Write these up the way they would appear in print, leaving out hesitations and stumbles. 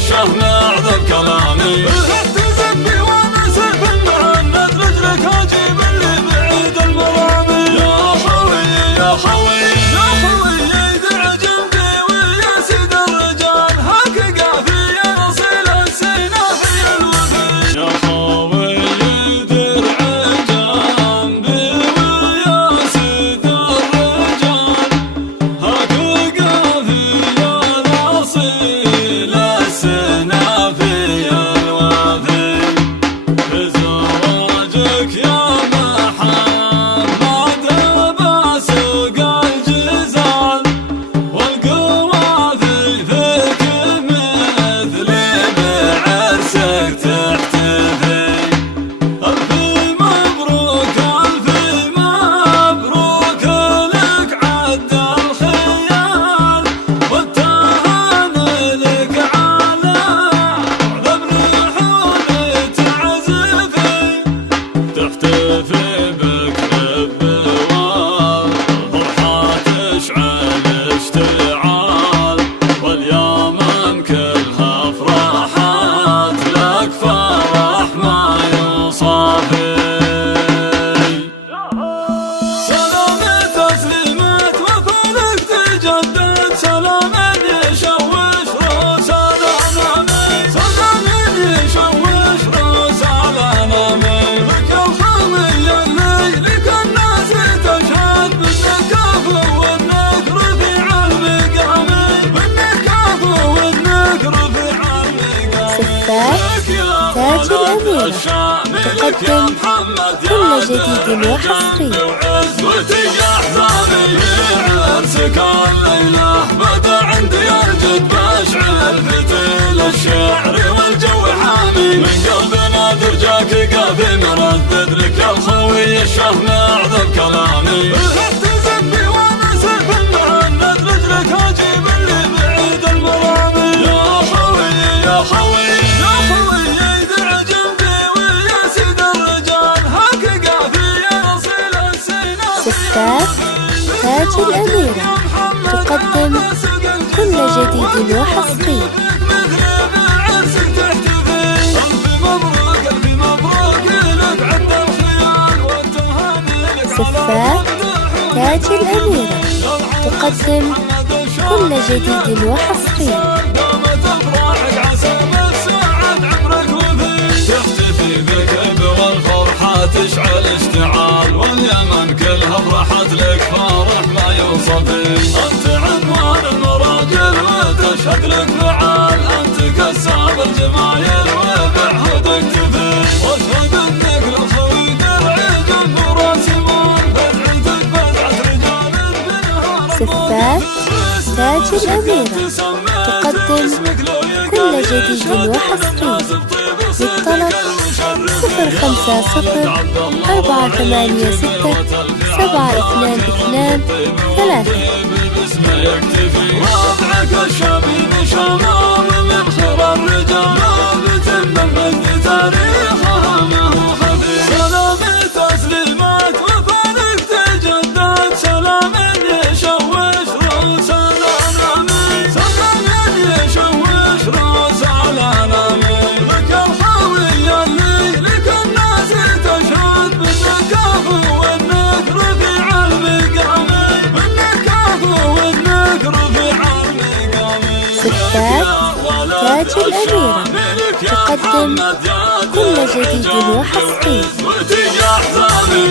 الشهم اعظم كلامي. احتزم بي وانا سيف المهند رجلك اجيب اللي بعيد المرامي. يا خوي يا خوي يا خوي يدع جنبي ويا سيد الرجال هاك قافي يا اصيل السينا في الوفي. يا خوي يدع جنبي ويا سيد الرجال هاك قافي يا اصيل السينا في الوفي. بزواجك يا محمد بسوق الجزال والقوافي فيك مثلي بعرسك تحتفي. ألف مبروك لك عد الخيال والتهاني لك على أعظم رحول تعزفي. تحتفي بك بالبوار فرحة تشعل اشتعال واليمن كلها فرحات لك فرح ما يوصفي. سلام تسليمات وفلك تجدد سلام يشوش روس الأنامي. سلام يشوش روس الأنامي. لك الخوي اللي لك الناس تشهد بالنكاف والنكر في المقامي. بالنكاف والنكر في المقامي. سفاح تاج الأميرة تقدم كل جديد وحصري. وعزوتي احزاني عرسك الليله بدا عندي ارجد بشعل فتيل الشعر والجو حامي. من قلبنا درجاك قافي مردد لك يا الخوي الشهم اعظم كلامي. احتزم بي وانا سيف المهند رجلك اجيب اللي بعيد المرامي. يا خوي يا خوي يا خوي يدع جنبي ويا سيد الرجال هاك قافي يا اصيل السينا في سفاح تاج الأميرة تقدم كل جديد وحصري. سفاح تاج الأميرة تقدم كل جديد وحصري. تختفي بك والفرحة تشعل اشتعال واليمن كلها فرحت لك فرح ما يوصفي. انت عنوان المراجل وتشهد لك فعال. انت كساب الجمايل وبعهودك تفي. واشهد انك للخوي درعي جنب راسمون بدعتك بدعة رجال بنهار. سفاح تاج الأميرة تقدم كل جديد وحصري. للطلب 050 486 722 3. وضعك الشبيب شمام مبخر الرجال ثابت بالمجد تاريخها ما هو خفي. سلام تسليمات وفلك تجدد سلام يشوش روس الأنامي. سلام يشوش روس الأنامي. لك الخوي اللي لك الناس تشهد بالنكاف والنكر في المقامي. بالنكاف والنكر في المقامي. سفاح تاج الأميرة تقدم كل جديد وحصري. وتجي احزاني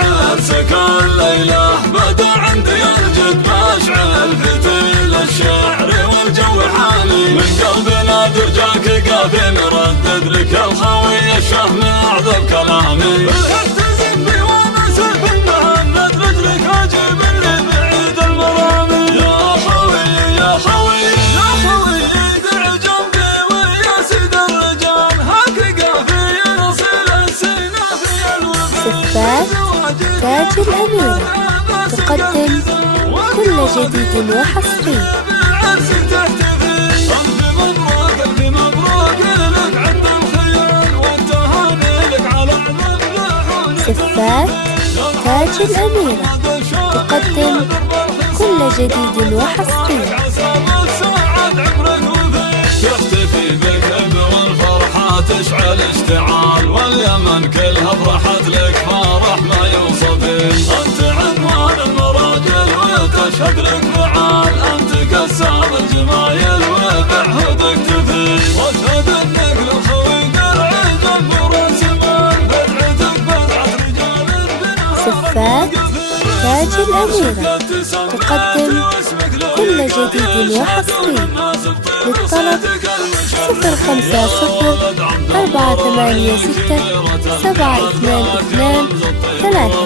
عرسك الليله بدا عندي ارجد بشعل فتيل الشعر والجو حامي. من قلبنا درجاك قافي مردد لك الخوي الشهم اعظم كلامي. احتزم بي وانا سيف المهند رجلك اجيب اللي بعيد المرامي. يا خوي يا خوي يا خوي يدع جنبي ويا سيد الرجال هاك قافي يا اصيل السينا في الوفي. سفاح تاج الأميرة تقدم كل جديد وحصري. ألف مبروك لك عد الخيال والتهاني لك على أعظم رحول. سفاح تاج الأميرة تقدم كل جديد وحصري. تختفي كلها فرحت لك فرح ما يوصف. أنت عنوان المراجل وتشهد لك فعال، أنت قسام الجمايل وبعهدك تفي. واشهد انك للخوي درع جنب راس مال، بدعتك بدعة رجال البناء. صفات تاج الأميرة تقدم كل جديد وحصري. للطلب 050 486 722 3.